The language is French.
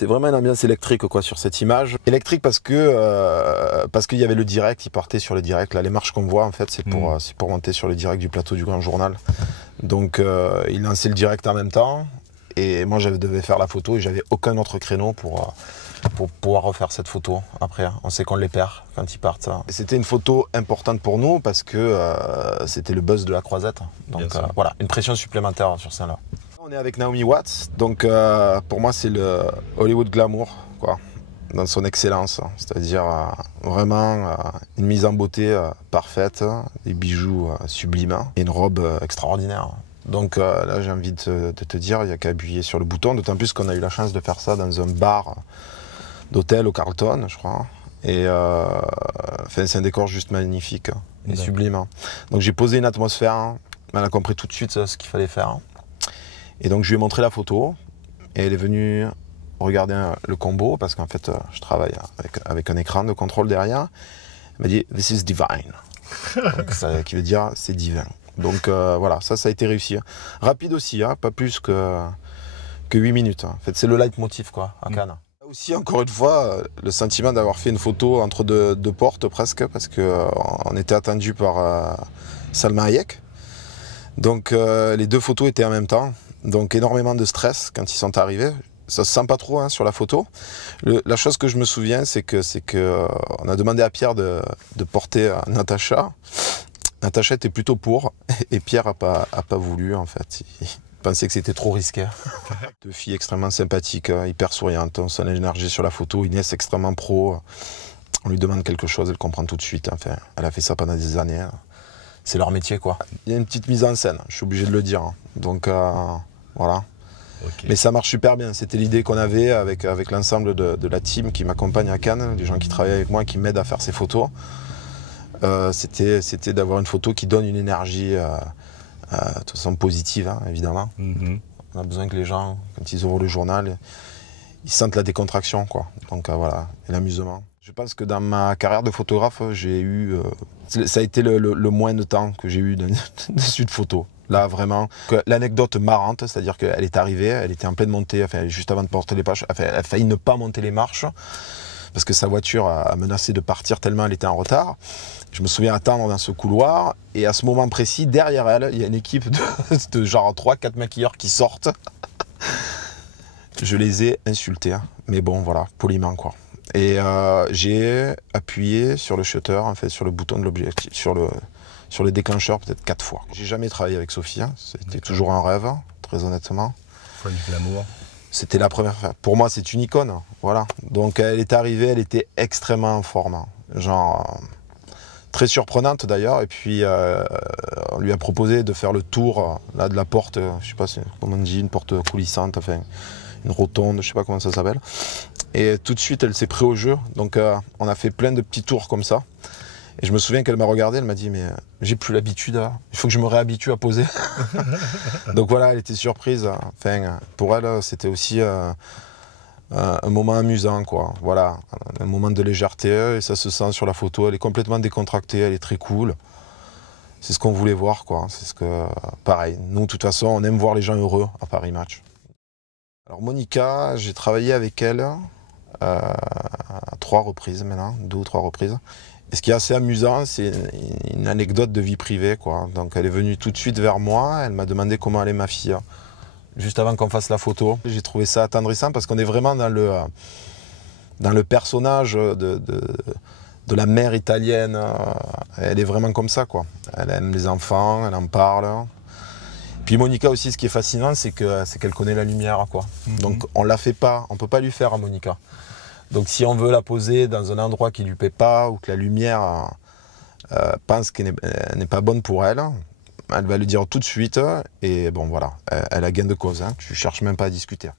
C'est vraiment une ambiance électrique quoi sur cette image. Électrique parce qu'il y avait le direct, il partait sur le direct. Là, les marches qu'on voit en fait, c'est pour monter sur le direct du plateau du Grand Journal. Donc il lançait le direct en même temps et moi je devais faire la photo et j'avais aucun autre créneau pour pouvoir refaire cette photo après. On sait qu'on les perd quand ils partent. C'était une photo importante pour nous parce que c'était le buzz de la croisette. Donc voilà, une pression supplémentaire sur ça là. On est avec Naomi Watts, donc pour moi c'est le Hollywood glamour, quoi, dans son excellence, c'est-à-dire vraiment une mise en beauté parfaite, des bijoux sublimes et une robe extraordinaire. Donc là j'ai envie de te dire, il n'y a qu'à appuyer sur le bouton, d'autant plus qu'on a eu la chance de faire ça dans un bar d'hôtel au Carlton, je crois. Et c'est un décor juste magnifique et sublime. Donc j'ai posé une atmosphère, elle a compris tout de suite ce qu'il fallait faire. Et donc je lui ai montré la photo et elle est venue regarder le combo parce qu'en fait je travaille avec un écran de contrôle derrière. Elle m'a dit « This is divine ». Donc, qui veut dire « c'est divin ». Donc voilà, ça a été réussi. Rapide aussi, hein, pas plus que 8 minutes. En fait, c'est le leitmotiv quoi, à Cannes. Aussi, encore une fois, le sentiment d'avoir fait une photo entre deux portes presque parce qu'on était attendu par Salma Hayek. Donc les deux photos étaient en même temps. Donc énormément de stress quand ils sont arrivés. Ça se sent pas trop hein, sur la photo. La chose que je me souviens, c'est que on a demandé à Pierre de porter Natacha. Natacha était plutôt pour et Pierre a pas voulu en fait. Il pensait que c'était trop risqué. Deux filles extrêmement sympathiques, hyper souriantes. Son énergie sur la photo. Inès extrêmement pro. On lui demande quelque chose, elle comprend tout de suite. Enfin, elle a fait ça pendant des années. C'est leur métier quoi. Il y a une petite mise en scène, je suis obligé de le dire. Donc voilà. Okay. Mais ça marche super bien. C'était l'idée qu'on avait avec l'ensemble de la team qui m'accompagne à Cannes, les gens qui travaillent avec moi, qui m'aident à faire ces photos. C'était d'avoir une photo qui donne une énergie de toute façon positive, hein, évidemment. On a besoin que les gens, quand ils ouvrent le journal, ils sentent la décontraction, quoi. Donc voilà, et l'amusement. Je pense que dans ma carrière de photographe, j'ai eu... ça a été le moins de temps que j'ai eu dessus de photos. Là, vraiment. L'anecdote marrante, c'est-à-dire qu'elle est arrivée, elle était en pleine montée, enfin, juste avant de porter les marches, enfin, elle a failli ne pas monter les marches, parce que sa voiture a menacé de partir tellement elle était en retard. Je me souviens attendre dans ce couloir, et à ce moment précis, derrière elle, il y a une équipe de genre 3-4 maquilleurs qui sortent. Je les ai insultés, hein. Mais bon, voilà, poliment, quoi. Et j'ai appuyé sur le shutter, en fait, sur le bouton de l'objectif, sur le déclencheur peut-être 4 fois. J'ai jamais travaillé avec Sophie, hein. C'était toujours un rêve, très honnêtement. Folle du glamour. C'était la première fois. Pour moi, c'est une icône, voilà. Donc elle est arrivée, elle était extrêmement en forme, genre très surprenante d'ailleurs. Et puis on lui a proposé de faire le tour là de la porte, je sais pas comment on dit, une porte coulissante, enfin une rotonde, je sais pas comment ça s'appelle. Et tout de suite, elle s'est prise au jeu. Donc on a fait plein de petits tours comme ça. Et je me souviens qu'elle m'a regardé, elle m'a dit « mais j'ai plus l'habitude, il faut que je me réhabitue à poser ». Donc voilà, elle était surprise. Enfin, pour elle, c'était aussi un moment amusant, quoi. Voilà, un moment de légèreté, et ça se sent sur la photo. Elle est complètement décontractée, elle est très cool. C'est ce qu'on voulait voir, quoi. C'est ce que, pareil, nous, de toute façon, on aime voir les gens heureux à Paris Match. Alors Monica, j'ai travaillé avec elle à 3 reprises maintenant, 2 ou 3 reprises. Et ce qui est assez amusant, c'est une anecdote de vie privée, quoi. Donc elle est venue tout de suite vers moi, elle m'a demandé comment allait ma fille, juste avant qu'on fasse la photo. J'ai trouvé ça attendrissant parce qu'on est vraiment dans le personnage de la mère italienne. Elle est vraiment comme ça, quoi. Elle aime les enfants, elle en parle. Puis Monica aussi, ce qui est fascinant, c'est qu'elle connaît la lumière, quoi. Donc on la fait pas, on peut pas lui faire à Monica. Donc si on veut la poser dans un endroit qui lui plaît pas ou que la lumière pense qu'elle n'est pas bonne pour elle, elle va le dire tout de suite et bon voilà, elle a gain de cause, hein, tu cherches même pas à discuter.